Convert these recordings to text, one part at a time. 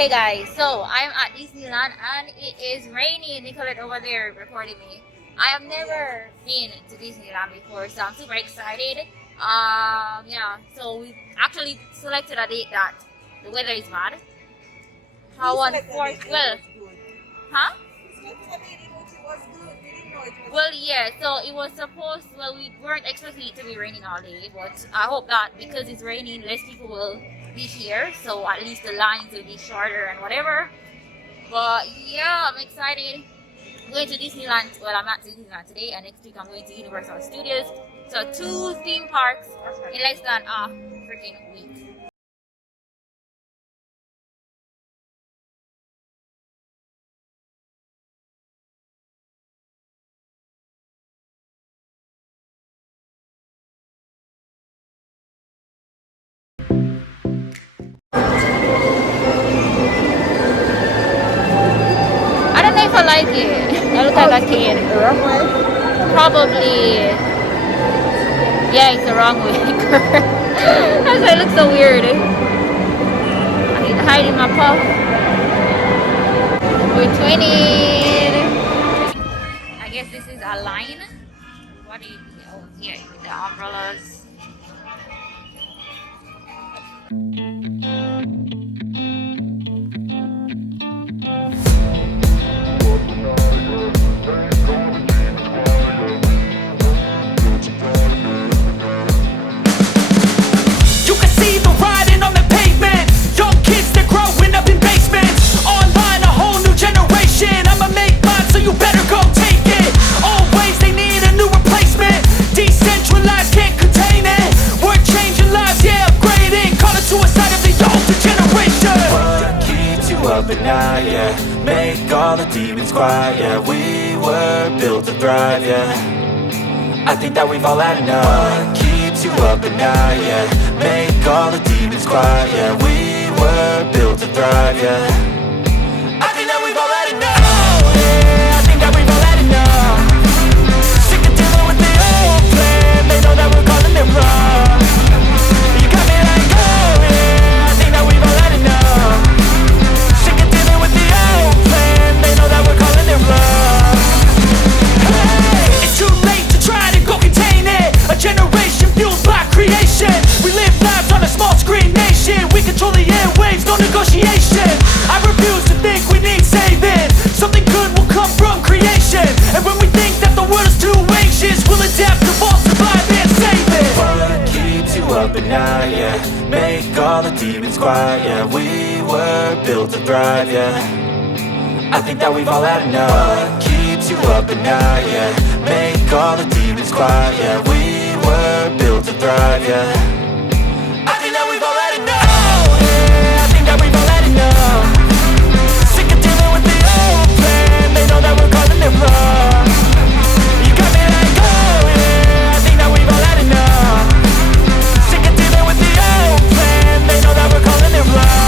Hey guys, so I'm at Disneyland and it is raining. Nicolette over there recording me. I have never been to Disneyland before, so I'm super excited. Yeah, so we actually selected a date that the weather is bad. How unfortunate. Well, huh? Well, yeah, so it was supposed, well, we weren't expecting it to be raining all day, but I hope that because it's raining, less people will be here, so at least the lines will be shorter and whatever. But yeah, I'm excited. I'm going to Disneyland. Well, I'm at Disneyland today, and next week I'm going to Universal Studios. So 2 theme parks in less than a freaking week. I don't know if I like it. I look like a kid. The wrong way? Probably. Yeah, it's the wrong way. That's why it looks so weird. I need to hide in my puff. We're 20. I guess this is a line. What is, oh, yeah, with the umbrellas. Make all the demons quiet, yeah. We were built to thrive, yeah. I think that we've all had enough. What keeps you up at night, yeah. Make all the demons quiet, yeah. We were built to thrive, yeah. I think that we've all had enough. Oh, yeah, I think that we've all had enough. Sick of dealing with the old plan. They know that we're calling it wrong. You got me like, oh, yeah, I think that we've all had enough. They know that we're calling it wrong. Hey, it's too late to try to go contain it. A generation fueled by creation. We live lives on a small screen nation. We control the airwaves, no negotiation. I refuse to think we need saving. Something good will come from creation. And when we think that the world is too anxious, we'll adapt, evolve, survive and save it. What keeps you up at night, yeah. Make all the demons quiet, yeah. We were built to thrive, yeah. I think that we've all had enough. What keeps you up at night, yeah. Make all the demons quiet, yeah. We were built to thrive, yeah. I think that we've all had enough. Oh, yeah, I think that we've all had enough. Sick of dealing with the old plan. They know that we're calling it wrong. You got me like, oh, yeah, I think that we've all had enough. Sick of dealing with the old plan. They know that we're calling it wrong.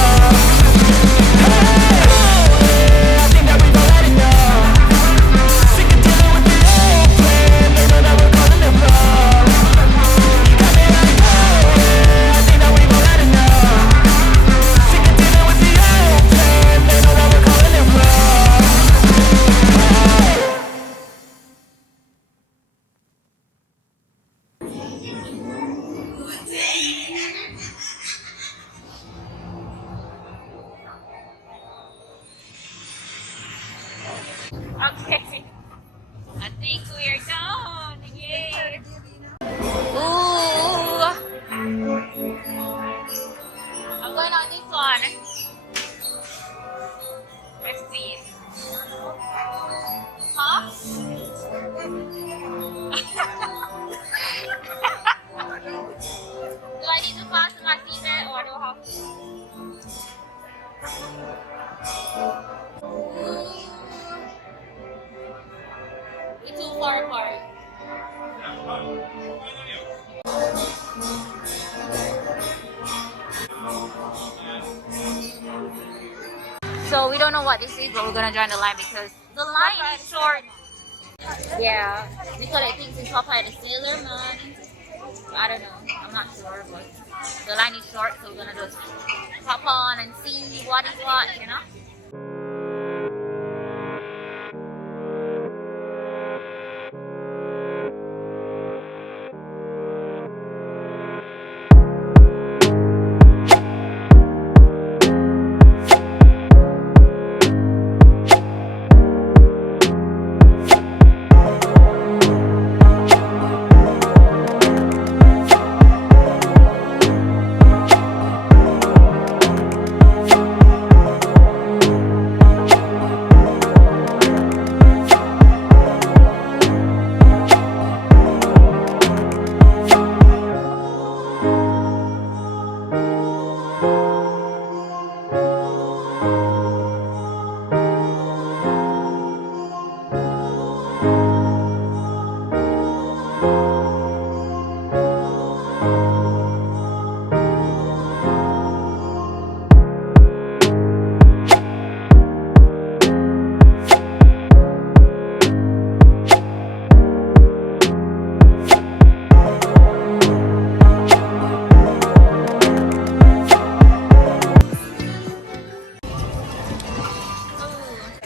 Okay, I think we're done. Yay! Ooh, I'm going on this one. Let's see. Huh? Do I need to fasten my seatbelt or do I have to? We're too far apart. So we don't know what this is, but we're gonna join the line because the line is short. Yeah, because I think it's Popeye the Sailor Man. I don't know. I'm not sure, but the line is short, so we're gonna just pop on and see what is what, you know.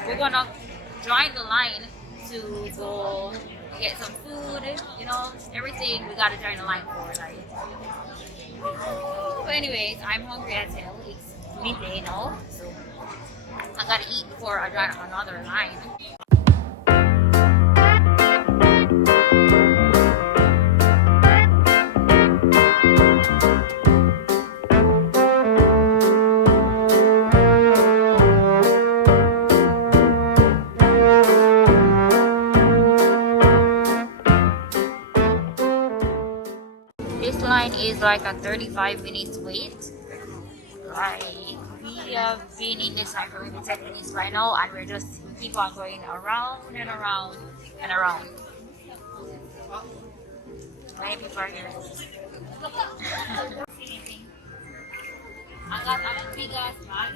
We're gonna join the line to go get some food, you know, everything we gotta join the line for, like. But anyways, I'm hungry as hell. It's midday now, so I gotta eat before I join another line. This line is like a 35 minutes wait. Like, we have been in this line for maybe 10 minutes right now, and we're just keep on going around and around and around. Many people are here. I got a big ass bag.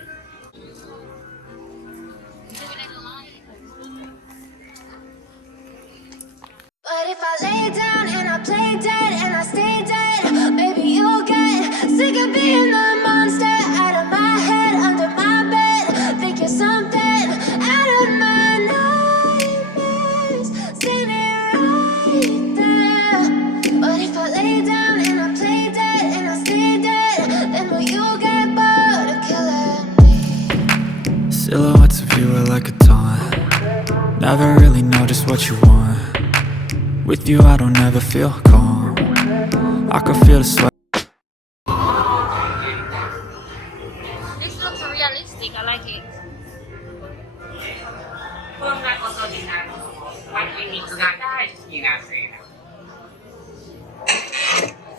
Living in the line. But if I lay down and I play dead and I stay dead, maybe you'll get sick of being the monster out of my head, under my bed. Think you're something out of my nightmares, standing right there. But if I lay down and I play dead and I stay dead, then will you get bored of killing me? Silhouettes of you are like a taunt. Never really know just what you want. With you I don't ever feel calm. I can feel the sweat. This looks realistic, I like it.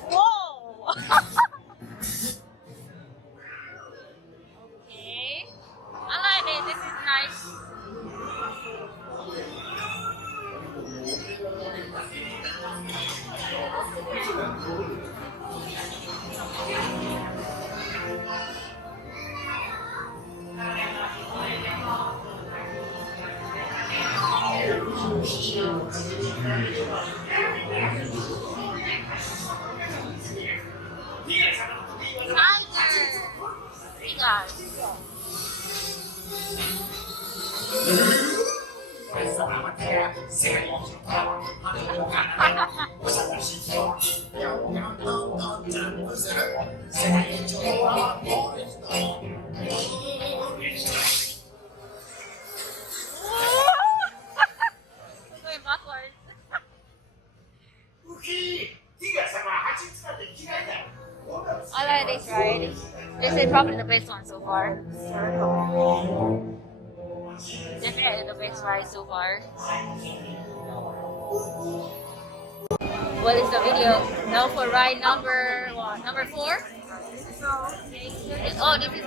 Whoa! Okay. I like it, this is nice. Tiger! Hey guys. Going backwards. I like this ride. This is probably the best one so far. Definitely the best ride so far. What is the video? Now for ride number what? Number 4? Oh, this is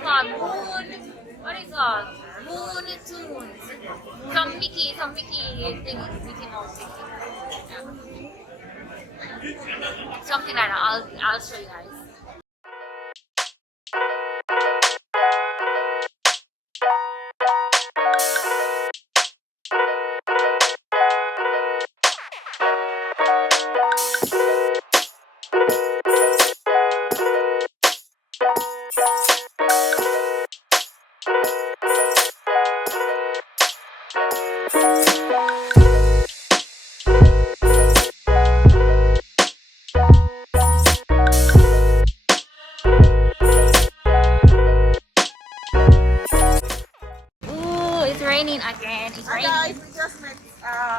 called Moon. What is called? Moon Tunes. Some Mickey thing, Mickey Mouse thing. Yeah. Something like that. I'll show you guys. raining again. It's Hi raining. guys, we just met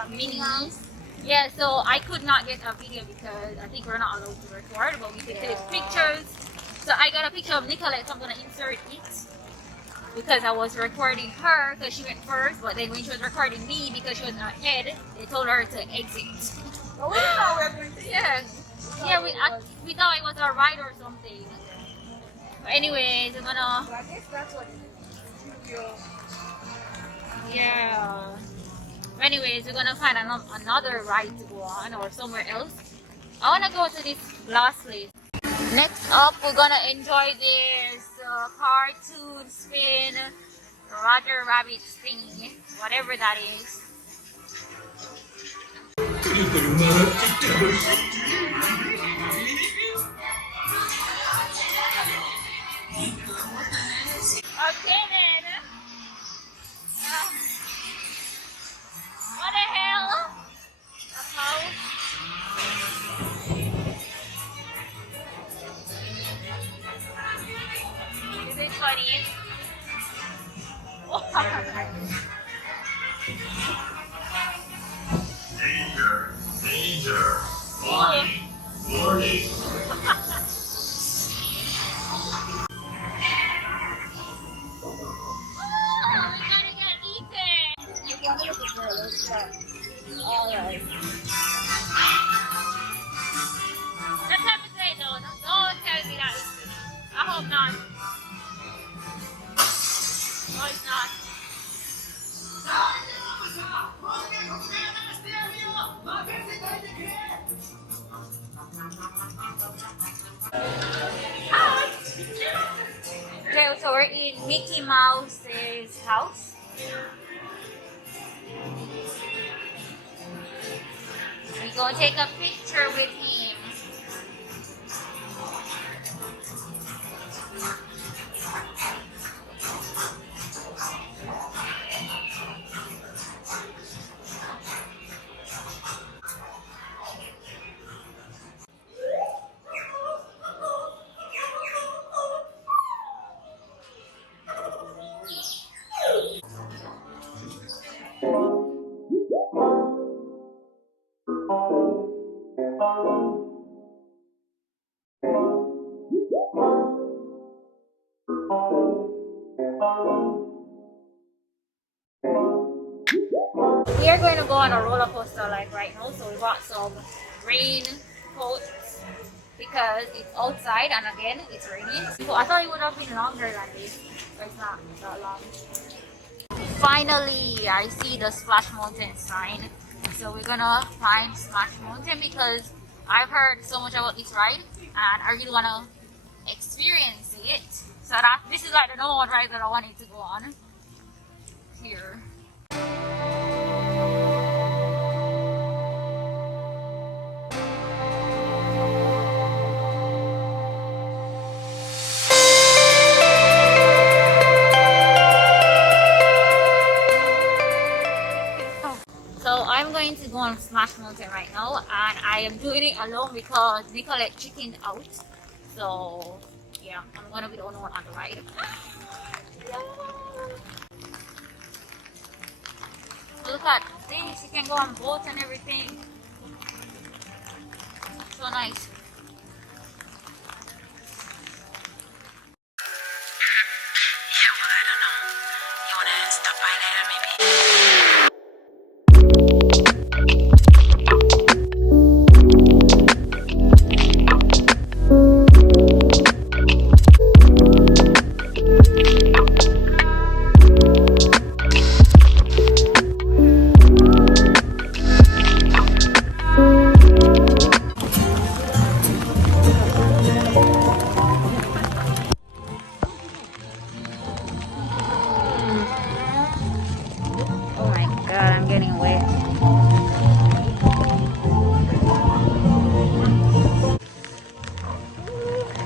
Minnie. Minis. Yeah, so I could not get a video because I think we're not allowed to record, but we could take pictures. So I got a picture of Nicolette, so I'm gonna insert it because I was recording her because she went first, but then when she was recording me because she was ahead, they told her to exit. Oh, we know we're going to Yeah, we thought it was a ride or something. But anyways, we're gonna I guess that's what it is. Studio. yeah. Anyways, we're gonna find another ride to go on or somewhere else. I wanna go to this last place. Next up, we're gonna enjoy this cartoon spin Roger Rabbit thingy, whatever that is. Okay then. What the hell? How? Is it funny? Danger! Danger! Oh, Warning! we gotta get eaten. Alright. Let's have a say though. Don't tell me that. I hope not. No, it's not. Okay, so we're in Mickey Mouse's house. We're gonna take a picture with him. We are going to go on a roller coaster like right now, so we bought some rain coats because it's outside and again it's raining. So I thought it would have been longer than this, but it's not that long. Finally, I see the Splash Mountain sign, so we're gonna climb Splash Mountain because I've heard so much about this ride and I really wanna experience it. So this is like the number one ride that I wanted to go on here. So I'm going to go on Splash Mountain right now and I am doing it alone because Nicolette chickened out. So yeah, I'm gonna be the only one on the ride. Yeah. Look at this, you can go on boats and everything. So nice. Oh my god, I'm getting wet.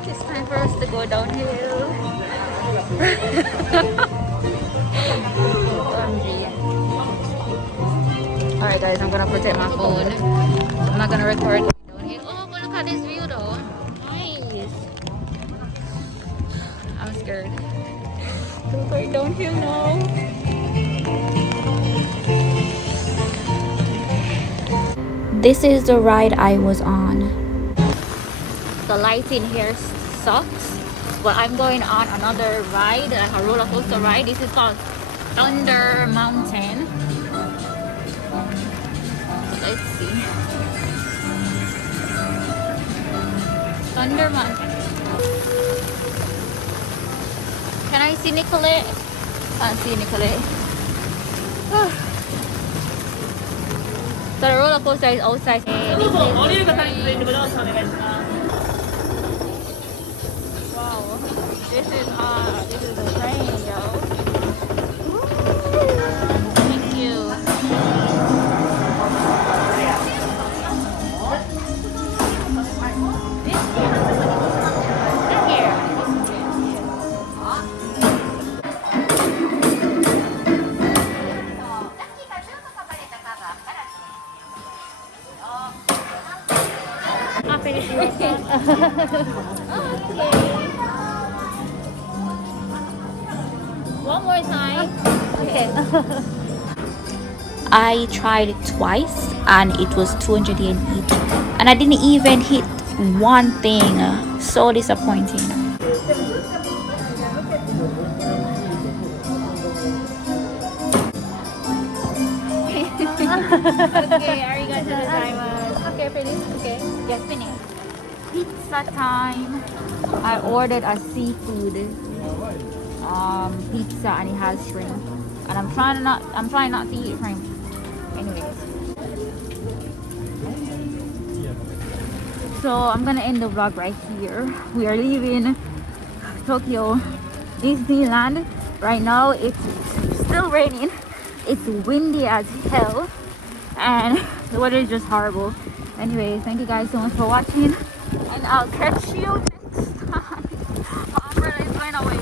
It's time for us to go downhill. Alright guys, I'm gonna protect my phone. I'm not gonna record downhill. Oh, but look at this view though. Nice. I'm scared. We're going downhill now. This is the ride I was on. The lights in here sucks, but I'm going on another ride, like a roller coaster ride. This is called Thunder Mountain. Let's see. Thunder Mountain. Can I see Nicolette? Can't see Nicolette. So the roller coaster is outside. Wow, this is the train, yo. Thank you. One more time. Okay. I tried it twice and it was 200 yen each. And I didn't even hit one thing. So disappointing. Okay, arigatou gozaimasu. Okay, finish. Okay, yes, finish. Pizza time. I ordered a seafood pizza and it has shrimp. And I'm trying not to eat shrimp. Anyways. So I'm gonna end the vlog right here. We are leaving Tokyo Disneyland. Right now it's still raining. It's windy as hell. And the weather is just horrible. Anyways, thank you guys so much for watching. And I'll catch you next time. My umbrella is going away.